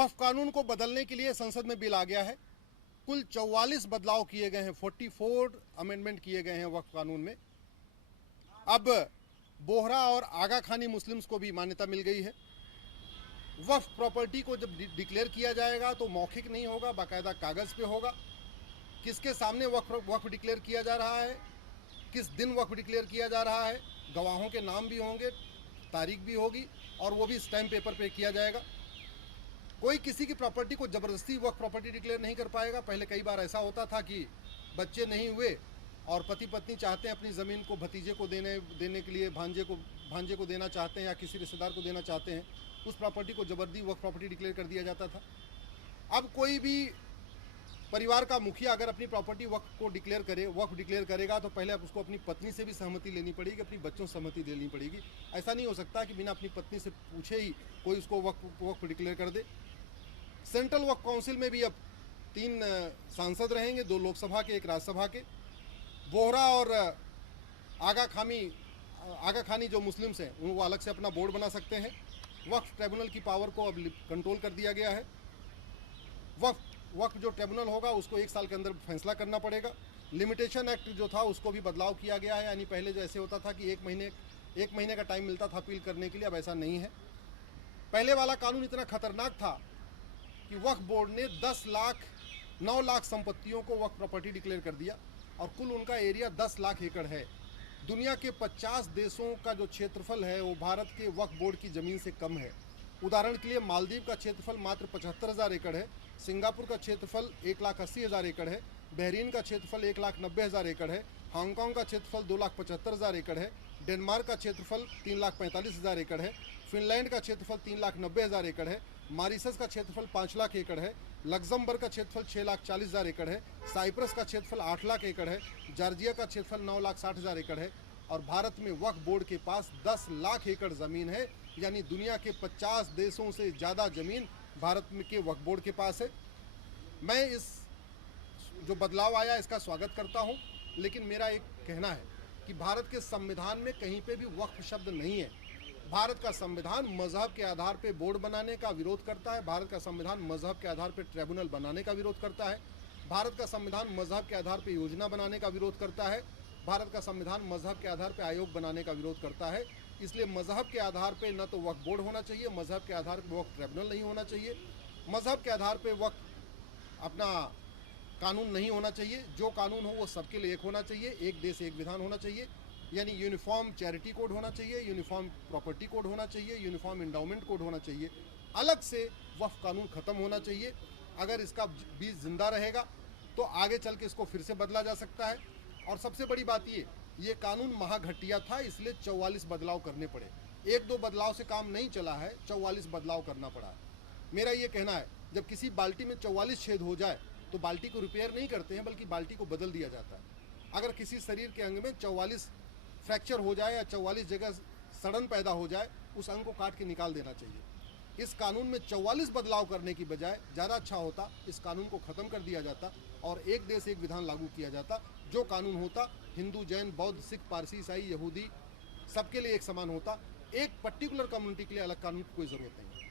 वक्फ कानून को बदलने के लिए संसद में बिल आ गया है। कुल 44 बदलाव किए गए हैं, 44 अमेंडमेंट किए गए हैं वक्फ कानून में। अब बोहरा और आगा खानी मुस्लिम्स को भी मान्यता मिल गई है। वक्फ प्रॉपर्टी को जब डिक्लेयर किया जाएगा तो मौखिक नहीं होगा, बाकायदा कागज़ पे होगा। किसके सामने वक्फ डिक्लेयर किया जा रहा है, किस दिन वक्फ डिक्लेयर किया जा रहा है, गवाहों के नाम भी होंगे, तारीख भी होगी, और वो भी स्टैम्प पेपर पे किया जाएगा। कोई किसी की प्रॉपर्टी को ज़बरदस्ती वक्फ प्रॉपर्टी डिक्लेयर नहीं कर पाएगा। पहले कई बार ऐसा होता था कि बच्चे नहीं हुए और पति पत्नी चाहते हैं अपनी ज़मीन को भतीजे को देने के लिए, भांजे को देना चाहते हैं या किसी रिश्तेदार को देना चाहते हैं, उस प्रॉपर्टी को ज़बरदस्ती वक्फ प्रॉपर्टी डिक्लेयर कर दिया जाता था। अब कोई भी परिवार का मुखिया अगर अपनी प्रॉपर्टी वक्फ डिक्लेयर करेगा तो पहले उसको अपनी पत्नी से भी सहमति लेनी पड़ेगी, अपनी बच्चों से सहमति लेनी पड़ेगी। ऐसा नहीं हो सकता कि बिना अपनी पत्नी से पूछे ही कोई उसको वक्फ डिक्लेयर कर दे। सेंट्रल वक्फ काउंसिल में भी अब 3 सांसद रहेंगे, 2 लोकसभा के, 1 राज्यसभा के। बोहरा और आगा खानी जो मुस्लिम्स हैं वो अलग से अपना बोर्ड बना सकते हैं। वक्फ ट्रिब्यूनल की पावर को अब कंट्रोल कर दिया गया है। वक्फ जो ट्रिब्यूनल होगा उसको 1 साल के अंदर फैसला करना पड़ेगा। लिमिटेशन एक्ट जो था उसको भी बदलाव किया गया है, यानी पहले जो ऐसे होता था कि 1 महीने का टाइम मिलता था अपील करने के लिए, अब ऐसा नहीं है। पहले वाला कानून इतना खतरनाक था कि वक्फ बोर्ड ने 9 लाख संपत्तियों को वक्फ प्रॉपर्टी डिक्लेयर कर दिया और कुल उनका एरिया 10 लाख एकड़ है। दुनिया के 50 देशों का जो क्षेत्रफल है वो भारत के वक्फ बोर्ड की ज़मीन से कम है। उदाहरण के लिए मालदीव का क्षेत्रफल मात्र 75,000 एकड़ है, सिंगापुर का क्षेत्रफल 1,80,000 एकड़ है, बहरीन का क्षेत्रफल 1,90,000 एकड़ है, हांगकांग का क्षेत्रफल 2,75,000 एकड़ है, डेनमार्क का क्षेत्रफल 3,45,000 एकड़ है, फिनलैंड का क्षेत्रफल 3,90,000 एकड़ है, मॉरिशस का क्षेत्रफल 5 लाख एकड़ है, लग्जमबर्ग का क्षेत्रफल 6,40,000 एकड़ है, साइप्रस का क्षेत्रफल 8 लाख एकड़ है, जॉर्जिया का क्षेत्रफल 9,60,000 एकड़ है और भारत में वक्फ बोर्ड के पास 10 लाख एकड़ ज़मीन है। यानी दुनिया के 50 देशों से ज़्यादा ज़मीन भारत में के वक्फ बोर्ड के पास है। मैं इस जो बदलाव आया इसका स्वागत करता हूं, लेकिन मेरा एक कहना है कि भारत के संविधान में कहीं पे भी वक्फ शब्द नहीं है। भारत का संविधान मजहब के आधार पे बोर्ड बनाने का विरोध करता है। भारत का संविधान मजहब के आधार पे ट्रिब्यूनल बनाने का विरोध करता है। भारत का संविधान मजहब के आधार पे योजना बनाने का विरोध करता है। भारत का संविधान मजहब के आधार पे आयोग बनाने का विरोध करता है। इसलिए मजहब के आधार पे न तो वक्फ बोर्ड होना चाहिए, मजहब के आधार पे वक्फ ट्रिब्यूनल नहीं होना चाहिए, मजहब के आधार पे वक्फ अपना कानून नहीं होना चाहिए। जो कानून हो वो सबके लिए एक होना चाहिए, एक देश एक विधान होना चाहिए। यानी यूनिफॉर्म चैरिटी कोड होना चाहिए, यूनिफॉर्म प्रॉपर्टी कोड होना चाहिए, यूनिफॉर्म इंडाउमेंट कोड होना चाहिए। अलग से वक्फ कानून ख़त्म होना चाहिए। अगर इसका बीज जिंदा रहेगा तो आगे चल के इसको फिर से बदला जा सकता है। और सबसे बड़ी बात ये कानून महाघटिया था, इसलिए 44 बदलाव करने पड़े। 1-2 बदलाव से काम नहीं चला है, 44 बदलाव करना पड़ा है। मेरा ये कहना है, जब किसी बाल्टी में 44 छेद हो जाए तो बाल्टी को रिपेयर नहीं करते हैं, बल्कि बाल्टी को बदल दिया जाता है। अगर किसी शरीर के अंग में 44 फ्रैक्चर हो जाए या 44 जगह सड़न पैदा हो जाए, उस अंग को काट के निकाल देना चाहिए। इस कानून में 44 बदलाव करने की बजाय ज़्यादा अच्छा होता इस कानून को ख़त्म कर दिया जाता और एक देश एक विधान लागू किया जाता। जो कानून होता हिंदू, जैन, बौद्ध, सिख, पारसी, ईसाई, यहूदी सबके लिए एक समान होता। एक पर्टिकुलर कम्युनिटी के लिए अलग कानून की कोई ज़रूरत नहीं है।